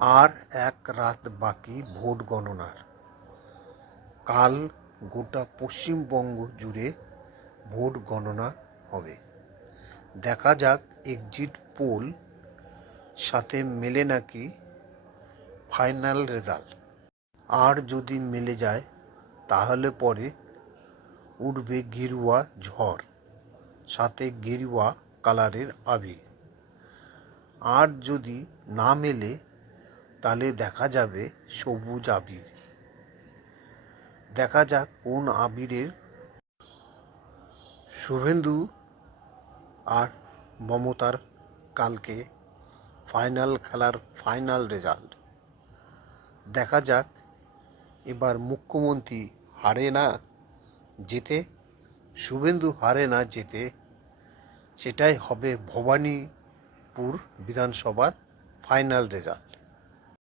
আর এক রাত বাকি ভোট গণনার। কাল গোটা পশ্চিমবঙ্গ জুড়ে ভোট গণনা হবে। দেখা যাক এক্সিট পোল সাথে মেলে নাকি ফাইনাল রেজাল্ট। আর যদি মেলে যায় তাহলে পরে উঠবে গেরুয়া ঝড়, সাথে গেরুয়া কালারের আবির। আর যদি না মেলে তাহলে দেখা যাবে সবুজ আবির। দেখা যাক কোন আবিরের শুভেন্দু আর মমতার কালকে ফাইনাল খেলার ফাইনাল রেজাল্ট। দেখা যাক এবার মুখ্যমন্ত্রী হারে না জেতে, শুভেন্দু হারে না জেতে, সেটাই হবে ভবানীপুর বিধানসভার ফাইনাল রেজাল্ট।